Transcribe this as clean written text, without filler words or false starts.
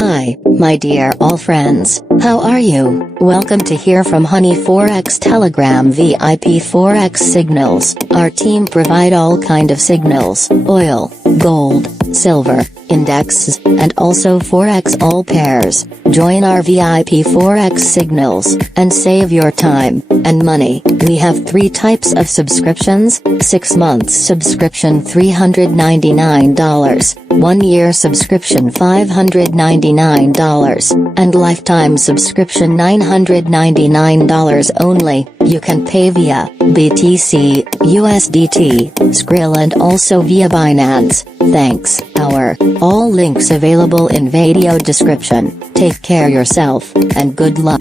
Hi, my dear all friends, how are you? Welcome to hear from Honey Forex Telegram VIP Forex Signals. Our team provide all kind of signals, oil, gold, silver, indexes, and also Forex all pairs. Join our VIP Forex Signals, and save your time and money. We have 3 types of subscriptions: 6 months subscription $399, 1 year subscription $599, and lifetime subscription $999 only. You can pay via BTC, USDT, Skrill and also via Binance. Thanks. All links available in video description. Take care yourself, and good luck.